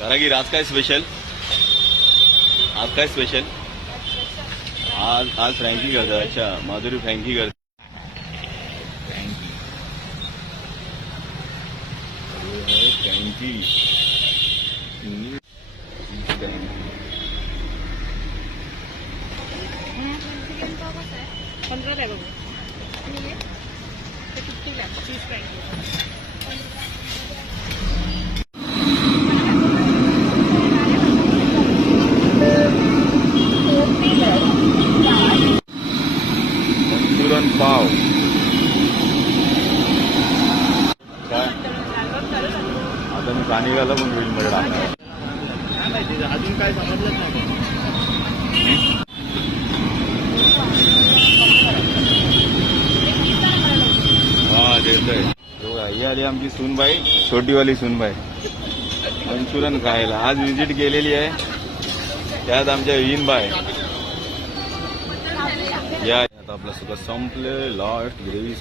कारागीर आज काय स्पेशल? आज काय स्पेशल? आज फ्रँकी करतात. अच्छा, माधुरी फ्रँकी करते. फ्रँकी 15 आहे बघू. ते 50 आहे. चीज फ्राय. मंचुरन पाव काय आता मी कानिगाला पण होईल मध्ये टाकणार. काय माहिती अजून काय समजलंच नाही. हा देतोय. ही आली आमची सूनबाई, छोटीवाली सूनबाई मंचुरन खायला. आज व्हिजिट केलेली आहे. त्यात आमच्या विहीनबाई या. आता आपलं सगळं संपलं. Last gravy